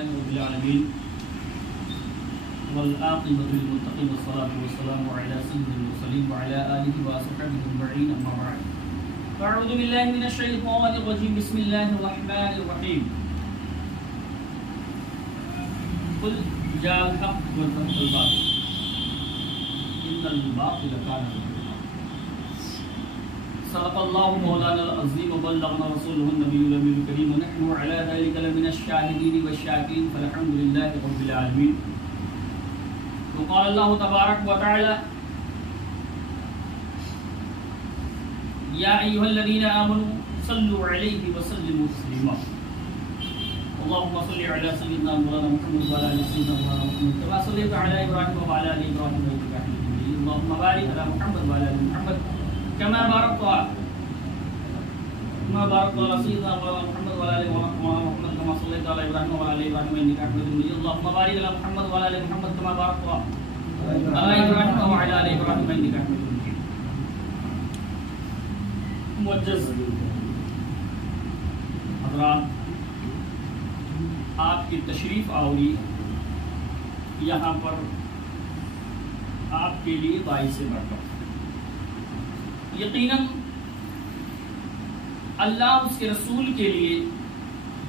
لله رب العالمين والعاقبة للمتقين والصلاة والسلام على سيد المرسلين وعلى آله وصحبه أجمعين أما بعد فأعوذ بالله من الشيطان الرجيم بسم الله الرحمن الرحيم قل جاء الحق وزهق الباطل إن الباطل كان زهوقا صدق الله مولانا العظيم وبلغنا رسوله النبي الأمين الكريم ونحن على ذلك لمن الشاهدين والشاكرين فالحمد لله رب العالمين. وقال الله تبارك وتعالى يا أيها الذين آمنوا صلوا عليه وسلموا تسليما اللهم صل على سيدنا مولانا محمد وعلى آل سيدنا مولانا محمد كما صليت على إبراهيم وعلى آل إبراهيم إنك حميد مجيد اللهم بارك على محمد وعلى آل محمد كما باركت على سيدنا مولانا محمد وعلى آل محمد كما صليت على إبراهيم وعلى آل إبراهيم إنك حميد مجيد اللهم بارك على محمد وعلى آل محمد كما باركت على إبراهيم وعلى آل إبراهيم إنك حميد مجيد. معزز حضرات، آپ کی تشریف آوری یہاں پر آپ کے لیے باعث برکت. یقیناً اللہ اس کے رسول کے لیے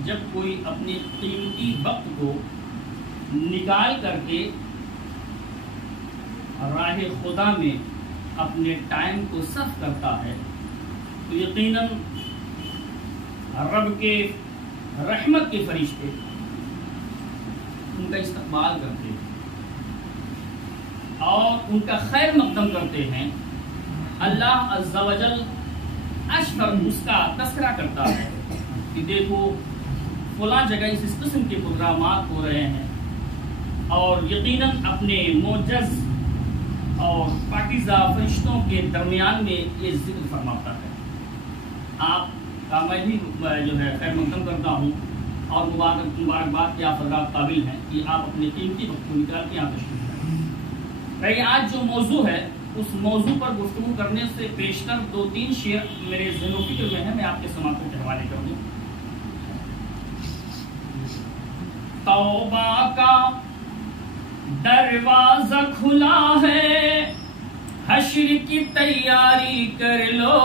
جب کوئی اپنے قیمتی وقت کو نکال کر کے راہ خدا میں اپنے ٹائم کو صرف کرتا ہے تو یقیناً رب کے رحمت کے فرشتے ان کا استقبال کرتے ہیں اور ان کا خیر مقدم کرتے ہیں. اللہ عز و جل اشہر اس کا تذکرہ کرتا ہے کہ دیکھو فلاں جگہ اس قسم کے پروگرامات ہو رہے ہیں اور یقیناً اپنے معجز اور پاکیزہ فرشتوں کے درمیان میں یہ ذکر فرماتا ہے. آپ کا میں بھی جو ہے خیر مقدم کرتا ہوں اور مبارکباد کے آپ حضرات قابل ہیں کہ آپ اپنے قیمتی وقت کو نکال کے یہاں تشریف لائیں. آج جو موضوع ہے اس موضوع پر گفتگو کرنے سے پیشتر دو تین شعر میرے ذہن و فکر میں ہیں، میں آپ کے سماعتوں کے حوالے کر دوں. توبہ کا دروازہ کھلا ہے، حشر کی تیاری کر لو،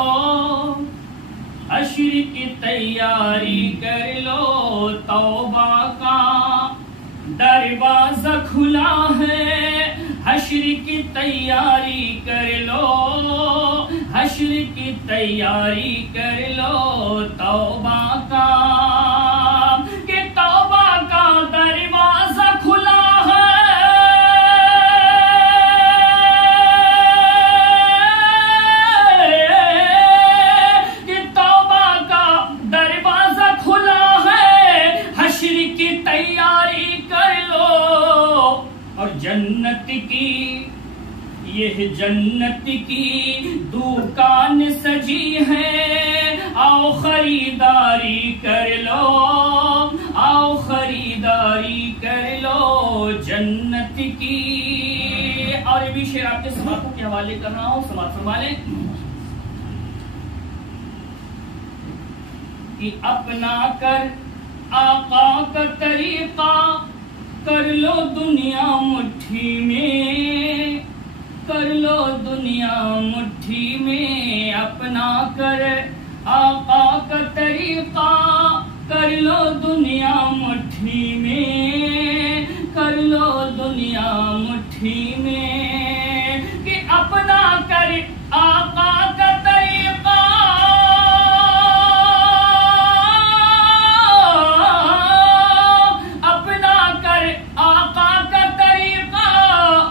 حشر کی تیاری کر لو. توبہ کا دروازہ کھلا ہے، حشر کی تیاری کر لو، حشر کی تیاری کر لو. توبہ کا کہ توبہ کا دروازہ کھلا ہے، کہ توبہ کا دروازہ کھلا ہے، حشر کی تیاری کر لو. اور جنت کی یہ جنت کی دکان سجی ہے، آؤ خریداری کر لو، آؤ خریداری کر لو جنت کی. اور یہ بھی شعر آپ کے سماعتوں کے حوالے کر رہا ہوں، سماعت فرما لیں. کہ اپنا کر آقا کا طریقہ، کر لو دنیا مٹھی میں، کر لو دنیا مٹھی میں. اپنا کر آقا کا طریقہ، کر لو دنیا مٹھی میں، کر لو دنیا مٹھی میں. کہ اپنا کر آقا کا طریقہ،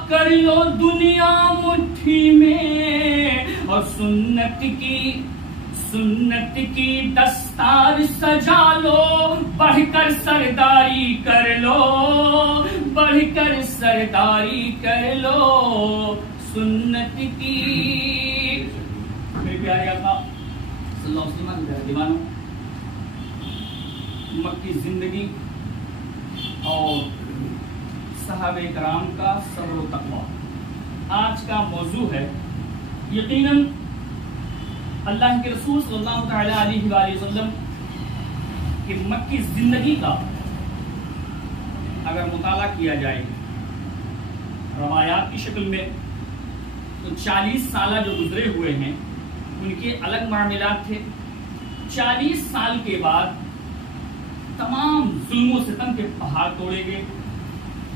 کر لو دنیا مٹھی میں. اور سنت کی دستار سجا لو، بڑھ کر سرداری کر لو، بڑھ کر سرداری کر لو سنت کی. میرے پیارے آقا صلی اللہ علیہ وسلم کے دیوانوں، مکی زندگی اور صحابہ کرام کا صبر و تقوی آج کا موضوع ہے. یقیناً اللہ کے رسول صلی اللہ تعالیٰ علیہ وآلہ وسلم کی مکی زندگی کا اگر مطالعہ کیا جائے روایات کی شکل میں تو 40 سالہ جو گزرے ہوئے ہیں ان کے الگ معاملات تھے. 40 سال کے بعد تمام ظلم و ستم کے پہاڑ توڑے گئے,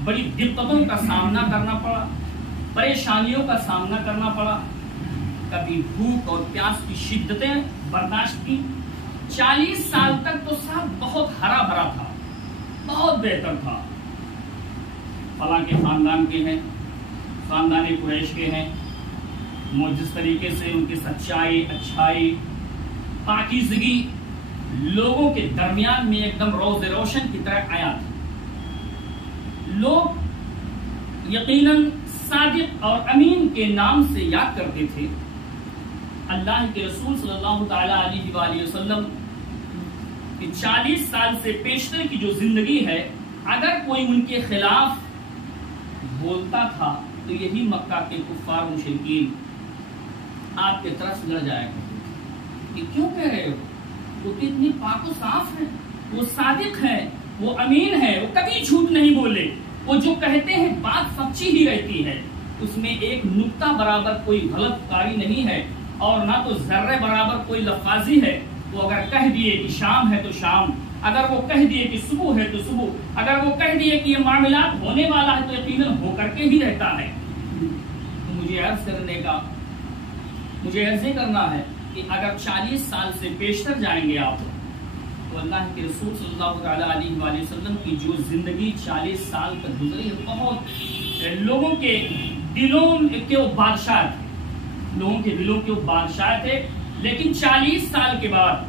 بڑی دقتوں کا سامنا کرنا پڑا, پریشانیوں کا سامنا کرنا پڑا, کبھی بھوک اور پیاس کی شدتیں برداشت کی. 40 سال تک تو سب بہت ہرا بھرا تھا, بہت بہتر تھا. فلاں کے خاندان کے ہیں, خاندان قریش کے ہیں, جس طریقے سے ان کی سچائی, اچھائی, پاکیزگی لوگوں کے درمیان میں ایک دم روز روشن کی طرح آیا تھا. لوگ یقیناً صادق اور امین کے نام سے یاد کرتے تھے. اللہ کے رسول صلی اللہ تعالی علیہ وآلہ وسلم کی 40 سال سے پیشتر کی جو زندگی ہے, اگر کوئی ان کے خلاف بولتا تھا تو یہی مکہ کے کفار مشرکین آپ کے طرف لڑ جایا کرتے تھے کہ کیوں کہہ رہے ہو, وہ تو اتنی پاک و صاف ہے, وہ صادق ہے, وہ امین ہے, وہ کبھی جھوٹ نہیں بولے, وہ جو کہتے ہیں بات سچی ہی رہتی ہے, اس میں ایک نقطہ برابر کوئی غلط کاری نہیں ہے اور نہ تو ذرے برابر کوئی لفاظی ہے. وہ اگر کہہ دیے کہ شام ہے تو شام, اگر وہ کہہ دیے کہ صبح ہے تو صبح, اگر وہ کہہ دیے کہ یہ معاملات ہونے والا ہے تو یقیناً ہو کر کے ہی رہتا ہے. تو مجھے عرض کرنا ہے کہ اگر 40 سال سے پیشتر جائیں گے آپ تو اللہ کے رسول صلی اللہ علیہ وآلہ وسلم کی جو زندگی 40 سال تک گزری ہے, بہت لوگوں کے دلوں کے وہ بادشاہ تھے, لوگوں کے دلوں کے وہ بادشاہ تھے. لیکن 40 سال کے بعد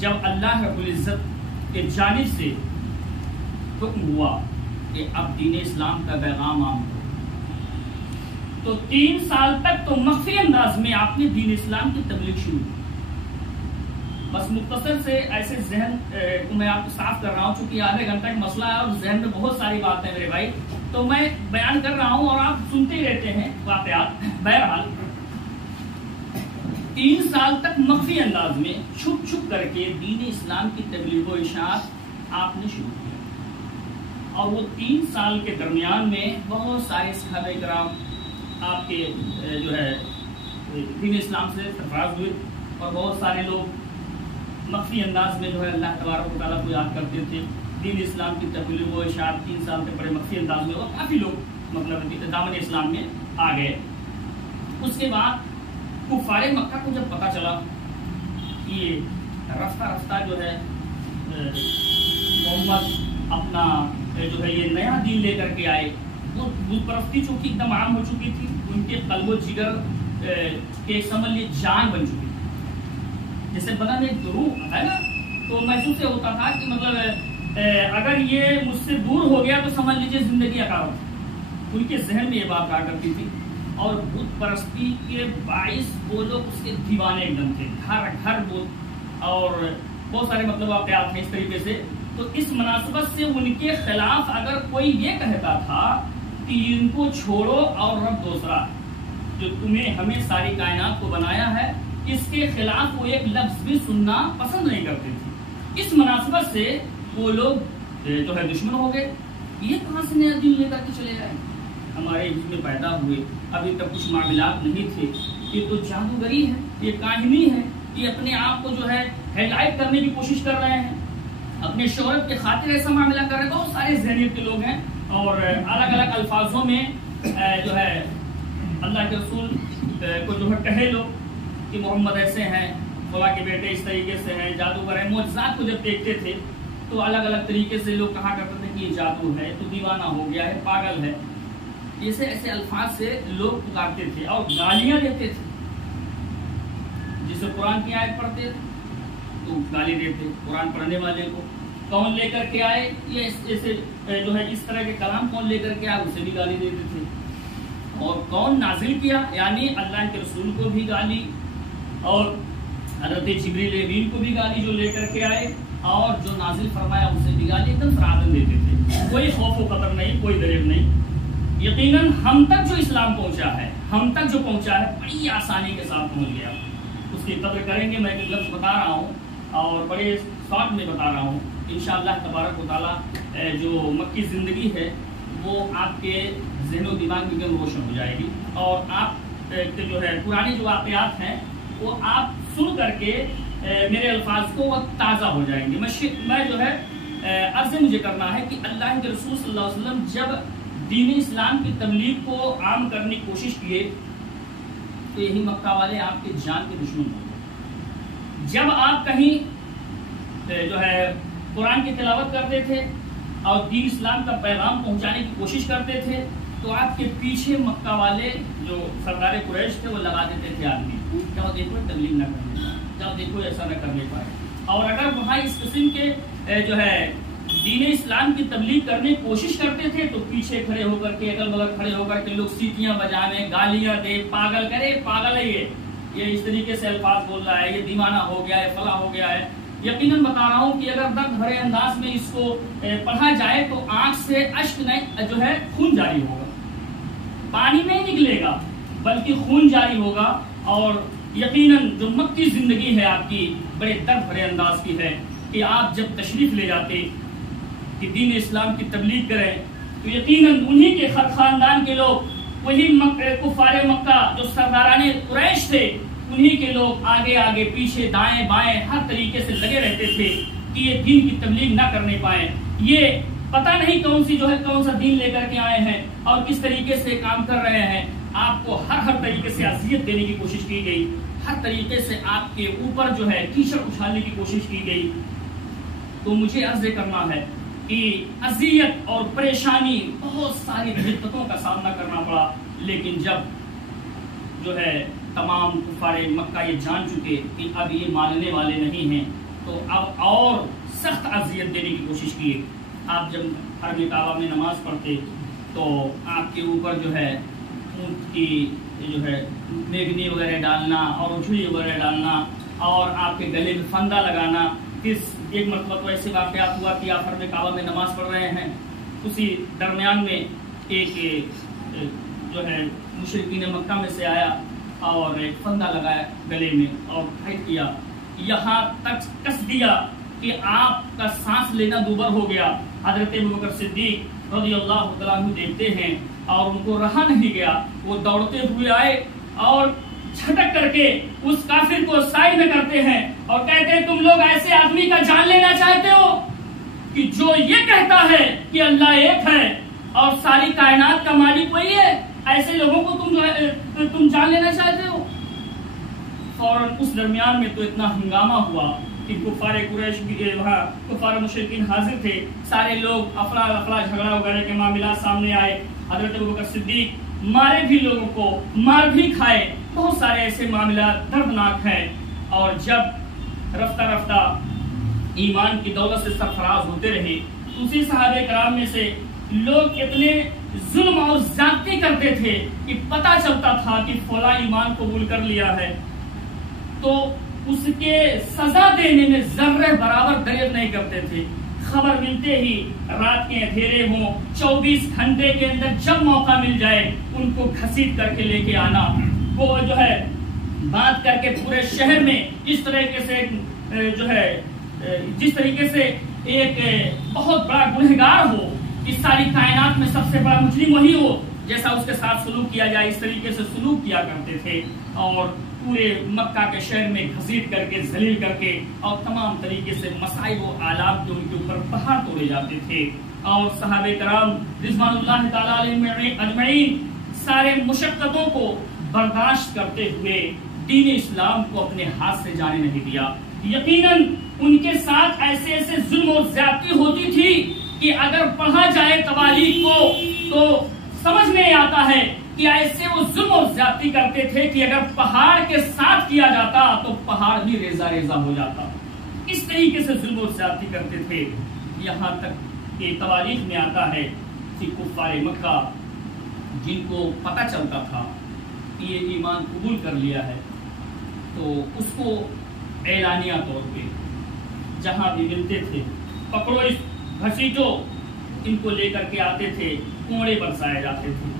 جب اللہ رب العزت کے جانب سے حکم ہوا کہ اب دین اسلام کا پیغام عام ہو, تو 3 سال تک تو مخفی انداز میں آپ نے دین اسلام کی تبلیغ شروع کی. بس مختصر سے ایسے ذہن کو میں آپ کو صاف کر رہا ہوں, چونکہ آدھے گھنٹہ ایک مسئلہ ہے اور ذہن میں بہت ساری باتیں میرے بھائی, تو میں بیان کر رہا ہوں اور آپ سنتے ہی رہتے ہیں واقعات. بہرحال 3 سال تک مخفی انداز میں چھپ چھپ کر کے دین اسلام کی تبلیغ و اشاعت آپ نے شروع کیا. اور وہ 3 سال کے درمیان میں بہت سارے صحابہ کرام آپ کے جو ہے دین اسلام سے سرفراز ہوئے, اور بہت سارے لوگ مخفی انداز میں جو ہے اللہ تبارک و تعالیٰ کو یاد کرتے تھے. دین اسلام کی تبلیغ و اشاعت 3 سال کے بڑے مخفی انداز میں, اور کافی لوگ مطلب دامن اسلام میں آ گئے. اس کے بعد کفار مکہ کو جب پتا چلا کہ یہ رفتہ رفتہ جو ہے محمد اپنا جو ہے یہ نیا دین لے کر کے آئے, وہ بت پرستی چونکہ ایک دم عام ہو چکی تھی, ان کے قلب و جگر کے سمجھ لیے جان بن چکی تھی. جیسے بدن ایک روح ہے نا, تو محسوس یہ ہوتا تھا کہ مطلب اگر یہ مجھ سے دور ہو گیا تو سمجھ لیجیے زندگی اکاوت. ان کے ذہن میں یہ بات آ کرتی تھی, اور بت پرستی کے باعث وہ لوگ اس کے دیوانے ایک دم تھے, گھر گھر بت, اور بہت سارے مطلب واقعات ہیں اس طریقے سے. تو اس مناسبت سے ان کے خلاف اگر کوئی یہ کہتا تھا کہ ان کو چھوڑو اور رب دوسرا جو تمہیں ہمیں ساری کائنات کو بنایا ہے, اس کے خلاف وہ ایک لفظ بھی سننا پسند نہیں کرتے تھے. اس مناسبت سے وہ لوگ جو ہے دشمن ہو گئے. یہ کہاں سے نیا دین لے کر کے چلے گئے, ہمارے اس میں پیدا ہوئے, ابھی تک کچھ معاملات نہیں تھے, یہ تو جادوگری ہے, یہ کاہنی ہے, یہ اپنے آپ کو جو ہے ہیڈ لائٹ کرنے کی کوشش کر رہے ہیں, اپنے شہرت کے خاطر ایسا معاملہ کر رہے ہیں. بہت سارے ذہنیت کے لوگ ہیں, اور الگ الگ الفاظوں میں جو ہے اللہ کے رسول کو جو ہے کہے لوگ کہ محمد ایسے ہیں, خدا کے بیٹے اس طریقے سے ہیں, جادوگر ہیں. معجزات کو جب دیکھتے تھے تو الگ الگ طریقے سے لوگ کہا کرتے تھے کہ یہ جادو ہے, تو دیوانہ ہو گیا ہے, پاگل ہے. ایسے ایسے الفاظ سے لوگ پکارتے تھے اور گالیاں دیتے تھے. جسے قرآن کی آیت پڑھتے تو گالی دیتے, قرآن پڑھنے والے کو کون لے کر کے آئے, یہ ایسے جو ہے اس طرح کے کلام کون لے کر کے آئے, اسے بھی گالی دیتے تھے. اور کون نازل کیا, یعنی اللہ کے رسول کو بھی گالی, اور حضرت جبریل امین کو بھی گالی جو لے کر کے آئے, اور جو نازل فرمایا اسے بھی گالی, ایک دم سرادن دیتے تھے. کوئی خوف و خطر نہیں, کوئی دریغ نہیں. یقیناً ہم تک جو اسلام پہنچا ہے, ہم تک جو پہنچا ہے بڑی آسانی کے ساتھ پہنچ گیا. اس کی قدر کریں گے. میں ایک لفظ بتا رہا ہوں اور بڑے شارٹ میں بتا رہا ہوں. انشاءاللہ تبارک و تعالیٰ جو مکی زندگی ہے وہ آپ کے ذہن و دماغ میں بھی روشن ہو جائے گی، اور آپ جو ہے پرانی جو واقعات ہیں وہ آپ سن کر کے میرے الفاظ کو وہ تازہ ہو جائیں گے۔ میں جو ہے عرض مجھے کرنا ہے کہ اللہ کے رسول صلی اللہ علیہ وسلم جب دین اسلام کی تبلیغ کو عام کرنے کی کوشش کیے تو یہی مکہ والے آپ کے جان کے دشمن ہو گئے۔ جب آپ کہیں جو ہے قرآن کی تلاوت کرتے تھے اور دین اسلام کا پیغام پہنچانے کی کوشش کرتے تھے تو آپ کے پیچھے مکہ والے جو سردار قریش تھے وہ لگا دیتے تھے آدمی، جاؤ دیکھو تبلیغ نہ کرنے پائے، جاؤ دیکھو ایسا نہ کرنے پائے۔ اور اگر وہاں اس قسم کے جو ہے دین اسلام کی تبلیغ کرنے کی کوشش کرتے تھے تو پیچھے کھڑے ہو کر کے اگل بغل کھڑے ہو کر کے لوگ سیٹیاں بجانے، گالیاں دے، پاگل کرے، پاگل ہے یہ اس طریقے سے الفاظ بول رہا ہے، یہ دیوانہ ہو گیا ہے، فلاں ہو گیا ہے۔ یقیناً بتا رہا ہوں کہ اگر درد بھرے انداز میں اس کو پڑھا جائے تو آنکھ سے اشک نہیں جو ہے خون جاری ہوگا، پانی نہیں نکلے گا بلکہ خون جاری ہوگا۔ اور یقیناً جو مکی زندگی ہے آپ کی بڑے درد بھرے انداز کی ہے کہ آپ جب تشریف لے جاتے کہ دین اسلام کی تبلیغ کریں تو یقیناً انہی کے خاندان کے لوگ، وہی کفار مکہ جو سرداران قریش تھے، انہی کے لوگ آگے آگے پیچھے دائیں بائیں ہر طریقے سے لگے رہتے تھے کہ یہ دین کی تبلیغ نہ کرنے پائیں۔ یہ پتہ نہیں کون سا دین لے کر کے آئے ہیں اور کس طریقے سے کام کر رہے ہیں۔ آپ کو ہر طریقے سے اذیت دینے کی کوشش کی گئی، ہر طریقے سے آپ کے اوپر جو ہے کیچڑ اچھالنے کی کوشش کی گئی۔ تو مجھے عرض کرنا ہے کہ اذیت اور پریشانی، بہت ساری دقتوں کا سامنا کرنا پڑا، لیکن جب جو ہے تمام کفار مکہ یہ جان چکے کہ اب یہ ماننے والے نہیں ہیں تو اب اور سخت اذیت دینے کی کوشش کیے۔ آپ جب حرم کعبہ میں نماز پڑھتے تو آپ کے اوپر جو ہے اونٹ کی جو ہے میگنی وغیرہ ڈالنا اور اچھلی وغیرہ ڈالنا اور آپ کے گلے میں فندہ لگانا۔ ایک مرتبہ تو ایسے واقعات ہوا کہ آپ حرم کعبہ میں نماز پڑھ رہے ہیں، اسی درمیان میں ایک جو ہے مشرکین مکہ میں سے آیا اور ایک فندہ لگایا گلے میں اور پھینک کیا، یہاں تک کس دیا کہ آپ کا سانس لینا دوبر ہو گیا۔ حضرت ابوبکر صدیق رضی اللہ تعالیٰ عنہ دیکھتے ہیں اور ان کو رہا نہیں گیا، وہ دوڑتے ہوئے آئے اور جھٹک کر کے اس کافر کو سائڈ میں کرتے ہیں اور کہتے ہیں تم لوگ ایسے آدمی کا جان لینا چاہتے ہو کہ جو یہ کہتا ہے کہ اللہ ایک ہے اور ساری کائنات کا مالک وہی ہے، ایسے لوگوں کو تم جان لینا چاہتے ہو؟ فوراً اس درمیان میں تو اتنا ہنگامہ ہوا کہ کفار قریش وہاں کفار مشرکین حاضر تھے، سارے لوگ افرا جھگڑا وغیرہ کے معاملات سامنے آئے۔ حضرت ابوبکر صدیق مارے بھی لوگوں کو، مار بھی کھائے، بہت سارے ایسے معاملات دردناک ہیں۔ اور جب رفتہ رفتہ ایمان کی دولت سے سرفراز ہوتے رہے، اسی صحابہ کرام میں سے لوگ اتنے ظلم اور زیادتی کرتے تھے کہ پتہ چلتا تھا کہ فلاں ایمان قبول کر لیا ہے تو اس کے سزا دینے میں ذرہ برابر دریغ نہیں کرتے تھے۔ خبر ملتے ہی رات کے اندھیرے ہوں، 24 گھنٹے کے اندر جب موقع مل جائے ان کو گھسیٹ کر کے لے کے آنا، وہ جو ہے بات کر کے پورے شہر میں اس طریقے سے جو ہے جس طریقے سے ایک بہت بڑا گنہگار ہو، اس ساری کائنات میں سب سے بڑا مجرم وہی ہو، جیسا اس کے ساتھ سلوک کیا جائے اس طریقے سے سلوک کیا کرتے تھے اور پورے مکہ کے شہر میں گھسیٹ کر کے ذلیل کر کے اور تمام طریقے سے مصائب و آلات کے ان کے اوپر پہاڑ توڑے جاتے تھے۔ اور صحابہ کرام رضوان اللہ تعالیٰ علیہم اجمعین سارے مشقتوں کو برداشت کرتے ہوئے دین اسلام کو اپنے ہاتھ سے جانے نہیں دیا۔ یقیناً ان کے ساتھ ایسے ایسے ظلم و زیادتی ہوتی تھی کہ اگر پڑھا جائے تواریخ کو تو سمجھ میں آتا ہے کہ ایسے وہ ظلم اور زیادتی کرتے تھے کہ اگر پہاڑ کے ساتھ کیا جاتا تو پہاڑ بھی ریزہ ریزہ ہو جاتا۔ اس طریقے سے ظلم اور زیادتی کرتے تھے، یہاں تک کہ تواریخ میں آتا ہے کہ کفار مکہ جن کو پتہ چلتا تھا کہ یہ ایمان قبول کر لیا ہے تو اس کو اعلانیہ طور پہ جہاں بھی ملتے تھے پکڑو اس گھسیٹو، ان کو لے کر کے آتے تھے، کوڑے برسائے جاتے تھے،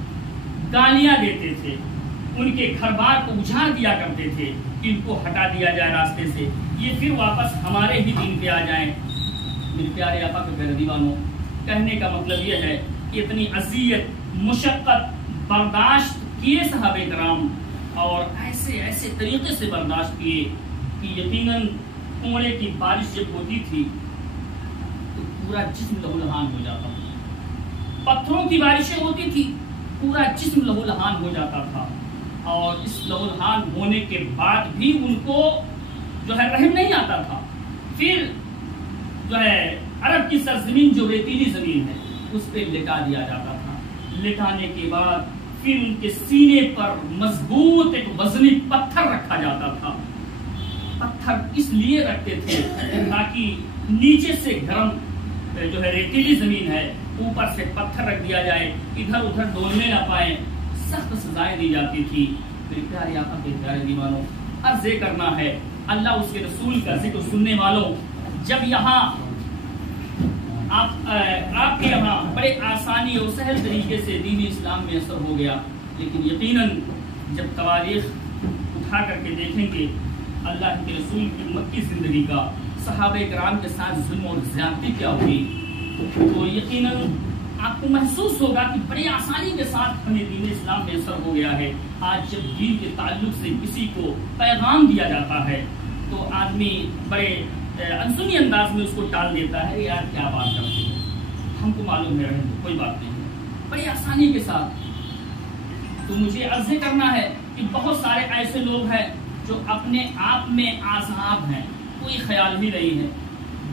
گالیاں دیتے تھے، ان کے گھر بار کو اجاڑ دیا کرتے تھے کہ ان کو ہٹا دیا جائے راستے سے، یہ پھر واپس ہمارے ہی دین پہ آ جائیں۔ میرے پیارے آقا کے پیارے دیوانوں، کہنے کا مطلب یہ ہے کہ اتنی اذیت مشقت برداشت کیے صحابہ کرام، اور ایسے ایسے طریقے سے برداشت کیے کہ یقیناً کوڑے کی بارش جب ہوتی تھی تو پورا جسم لہولہان ہو جاتا تھا، پتھروں کی بارشیں ہوتی تھی پورا جسم لہولہان ہو جاتا تھا، اور اس لہولہان ہونے کے بعد بھی ان کو جو ہے رحم نہیں آتا تھا۔ پھر جو ہے عرب کی سرزمین جو ریتیلی زمین ہے اس پہ لٹا دیا جاتا تھا، لٹانے کے بعد پھر ان کے سینے پر مضبوط ایک وزنی پتھر رکھا جاتا تھا۔ پتھر اس لیے رکھتے تھے تاکہ نیچے سے گرم جو ہے ریتیلی زمین ہے، اوپر سے پتھر رکھ دیا جائے، ادھر ادھر ڈولنے نہ پائے، سخت سزائیں دی جاتی تھی۔ میرے پیارے آقا کے پیارے دیوانوں، عرض یہ کرنا ہے اللہ اس کے رسول کا ذکر سننے والوں، جب یہاں آپ کے یہاں بڑے آسانی اور سہل طریقے سے دین اسلام میں اثر ہو گیا، لیکن یقیناً جب تواریخ اٹھا کر کے دیکھیں گے اللہ کے رسول کی مکی زندگی کا، صحابہ کرام کے ساتھ ظلم اور زیادتی کیا ہوئی، تو یقیناً آپ کو محسوس ہوگا کہ بڑی آسانی کے ساتھ ہمیں دین اسلام میں اثر ہو گیا ہے۔ آج جب دین کے تعلق سے کسی کو پیغام دیا جاتا ہے تو آدمی بڑے انسنی انداز میں اس کو ٹال دیتا ہے، یار کیا بات کرتے ہیں، ہم کو معلوم ہے، کوئی بات نہیں ہے، بڑی آسانی کے ساتھ۔ تو مجھے عرض کرنا ہے کہ بہت سارے ایسے لوگ ہیں جو اپنے آپ میں آزاد ہیں، کوئی خیال بھی نہیں ہے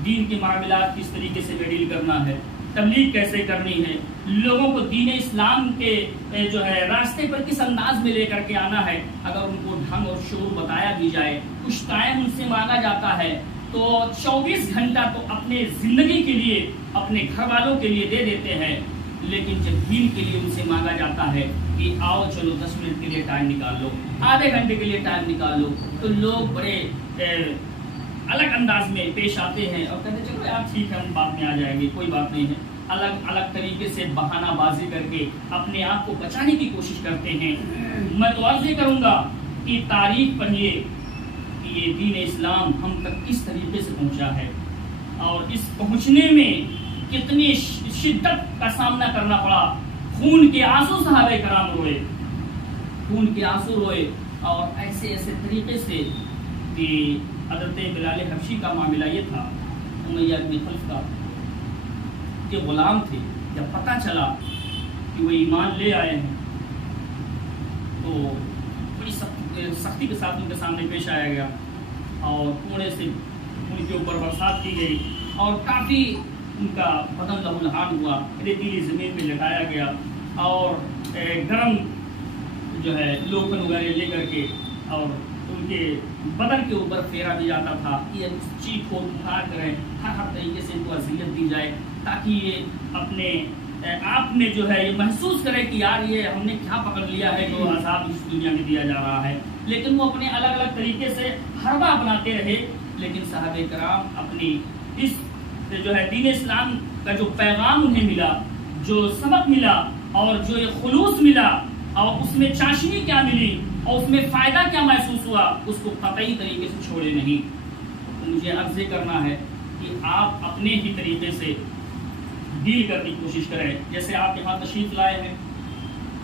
دین کے معاملات کس طریقے سے ڈیل کرنا ہے، تبلیغ کیسے کرنی ہے، لوگوں کو دین اسلام کے جو ہے راستے پر کس انداز میں لے کر کے آنا ہے۔ اگر ان کو ڈھنگ اور شعور بتایا بھی جائے، کچھ ٹائم ان سے مانگا جاتا ہے تو 24 گھنٹہ تو اپنے زندگی کے لیے اپنے گھر والوں کے لیے دے دیتے ہیں، لیکن جب دین کے لیے ان سے مانگا جاتا ہے کہ آؤ چلو 10 منٹ کے لیے ٹائم نکال لو، آدھے گھنٹے کے لیے ٹائم نکال لو، تو لوگ بڑے الگ انداز میں پیش آتے ہیں اور کہتے ہیں چلو یار ٹھیک ہے ہم بعد میں آ جائیں گے، کوئی بات نہیں ہے۔ الگ الگ طریقے سے بہانہ بازی کر کے اپنے آپ کو بچانے کی کوشش کرتے ہیں۔ میں تو عرض کروں گا کہ تاریخ پڑھیے کہ یہ دین اسلام ہم تک کس طریقے سے پہنچا ہے، اور اس پہنچنے میں کتنی شدت کا سامنا کرنا پڑا۔ خون کے آنسو صحابہ کرام روئے، خون کے آنسو روئے، اور ایسے ایسے طریقے سے کہ حضرت بلال حبشی کا معاملہ یہ تھا، امیہ بن خلف کا، کہ غلام تھے، جب پتہ چلا کہ وہ ایمان لے آئے ہیں تو بڑی سختی کے ساتھ ان کے سامنے پیش آیا گیا، اور کوڑے سے ان کے اوپر برسات کی گئی، اور کافی ان کا بدن لہولہان ہوا، ریتیلی زمین میں لٹایا گیا، اور گرم جو ہے لوکن وغیرہ لے کر کے اور ان کے بدن کے اوپر پھیرا بھی جاتا تھا، یہ چیخ و پکار کریں، ہر طریقے سے ان کو اذیت دی جائے تاکہ یہ اپنے آپ میں جو ہے یہ محسوس کرے کہ یار یہ ہم نے کیا پکڑ لیا ہے جو عذاب اس دنیا میں دیا جا رہا ہے۔ لیکن وہ اپنے الگ الگ طریقے سے حربہ اپناتے رہے، لیکن صحابہ کرام اپنی اس جو ہے دین اسلام کا جو پیغام انہیں ملا، جو سبق ملا، اور جو یہ خلوص ملا، اور اس میں چاشنی کیا ملی، اور اس میں فائدہ کیا محسوس ہوا، اس کو قطعی طریقے سے چھوڑے نہیں۔ تو مجھے عرض کرنا ہے کہ آپ اپنے ہی طریقے سے ڈیل کرنے کی کوشش کریں۔ جیسے آپ یہاں تشریف لائے ہیں،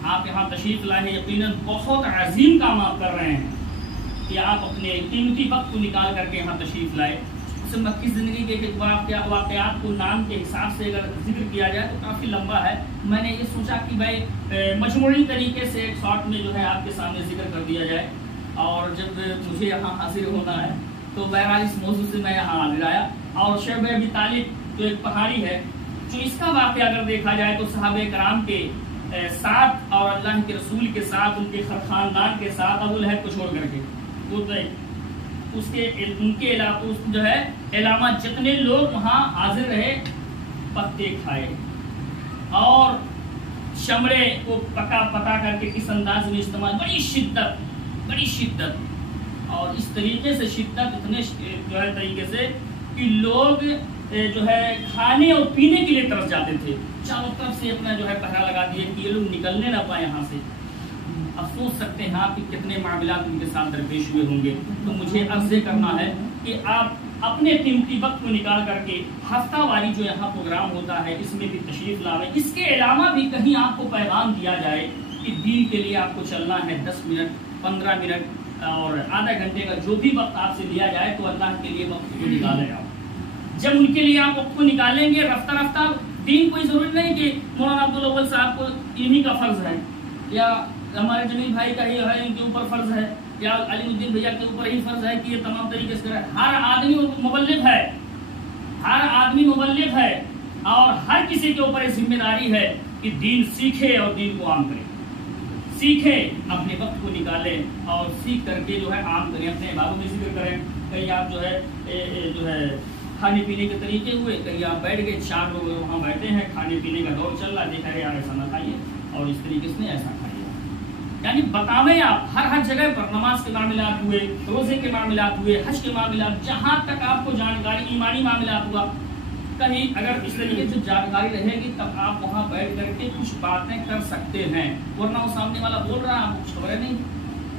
آپ یہاں تشریف لائے ہیں، یقیناً بہت عظیم کام آپ کر رہے ہیں کہ آپ اپنے قیمتی وقت کو نکال کر کے یہاں تشریف لائے۔ اس مکی زندگی کے واقعات کو نام کے حساب سے اگر ذکر کیا جائے تو کافی لمبا ہے۔ میں نے یہ سوچا کہ بھائی مجموعی طریقے سے ایک شارٹ میں جو ہے آپ کے سامنے ذکر کر دیا جائے، اور جب مجھے یہاں حاضر ہونا ہے تو بہرحال اس موضوع سے میں یہاں حاضر آیا۔ اور شعیب ابی طالب جو ایک پہاڑی ہے، جو اس کا واقعہ اگر دیکھا جائے تو صحابہ کرام کے ساتھ اور اللہ کے رسول کے ساتھ، ان کے خاندان کے ساتھ، ابو لہب کو چھوڑ کر کے ان کے علاقوں جو ہے علامہ جتنے لوگ وہاں حاضر رہے، پتے کھائے اور شمڑے کو پکا کر کے کس انداز میں استعمال، بڑی شدت، اور اس طریقے سے شدت اتنے جو ہے طریقے سے کہ لوگ جو ہے کھانے اور پینے کے لیے ترس جاتے تھے، چاروں طرف سے اپنا جو ہے پہرا لگا دیے کہ یہ لوگ نکلنے نہ پائے یہاں سے۔ اب سوچ سکتے ہیں آپ کہ کتنے معاملات ان کے ساتھ درپیش ہوئے ہوں گے۔ تو مجھے عرض کرنا ہے کہ آپ اپنے قیمتی وقت کو نکال کر کے ہفتہ واری جو یہاں پروگرام ہوتا ہے اس میں بھی تشریف لاویں. اس کے علاوہ بھی کہیں آپ کو پیغام دیا جائے کہ دین کے لیے آپ کو چلنا ہے 10 منٹ 15 منٹ اور آدھا گھنٹے کا جو بھی وقت آپ سے لیا جائے تو اللہ کے لیے وقت کو نکالیں آپ. جب ان کے لیے آپ وقت کو نکالیں گے رفتہ رفتہ دین کوئی ضروری نہیں کہ مولانا عبدالاول صاحب کو انہی کا فرض ہے یا ہمارے جمیل بھائی کا ہی ہے ان کے اوپر فرض ہے یا علی الدین بھیا کے اوپر ہی فرض ہے کہ یہ تمام طریقے سے کرے. ہر آدمی مبلغ ہے, ہر آدمی مبلغ ہے اور ہر کسی کے اوپر یہ ذمہ داری ہے کہ دین سیکھے اور دین کو عام کرے. سیکھے, اپنے وقت کو نکالے اور سیکھ کر کے جو ہے عام کریں, اپنے عبادوں میں ذکر کریں. کہیں آپ جو ہے کھانے پینے کے طریقے ہوئے, کہیں آپ بیٹھ گئے 4 لوگ وہاں بیٹھے ہیں, کھانے پینے کا دور چل رہا ہے, دیکھا یار ایسا نہ کھائیے اور اس طریقے سے ایسا کھائیے. یعنی بتاویں آپ ہر جگہ پر نماز کے معاملات ہوئے, روزے کے معاملات ہوئے, حج کے معاملات, جہاں تک آپ کو جانکاری ایمانی معاملات ہوا, کہیں اگر اس طریقے سے جانکاری رہے گی تب آپ وہاں بیٹھ کر کے کچھ باتیں کر سکتے ہیں. ورنہ وہ سامنے والا بول رہا ہے آپ کچھ خبریں نہیں,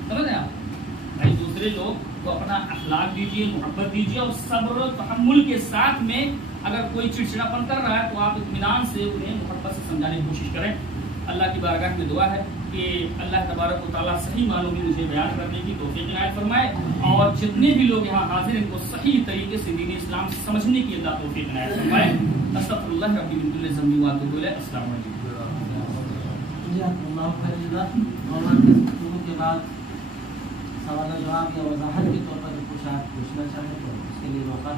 سمجھ رہے آپ بھائی. دوسرے لوگ کو اپنا اخلاق دیجیے, محبت دیجیے اور صبر و تحمل کے ساتھ میں اگر کوئی چڑچڑاپن کر رہا ہے تو آپ اطمینان سے انہیں محبت سے سمجھانے کی کوشش کریں. اللہ کی بارگاہ میں دعا ہے کہ اللہ تبارک و تعالیٰ صحیح معنوں میں مجھے بیان کرنے کی توفیق عنایت فرمائے اور جتنے بھی لوگ یہاں حاضر ہیں ان کو صحیح طریقے سے دین اسلام سمجھنے کی اللہ توفیق عنایت فرمائے. استغفر اللہ ربی من کل ذنب واتوب الیہ. السلام علیکم. کے بعد سوال و جواب یا وضاحت کے طور پر کچھ آپ پوچھنا چاہیں تو اس کے لیے موقع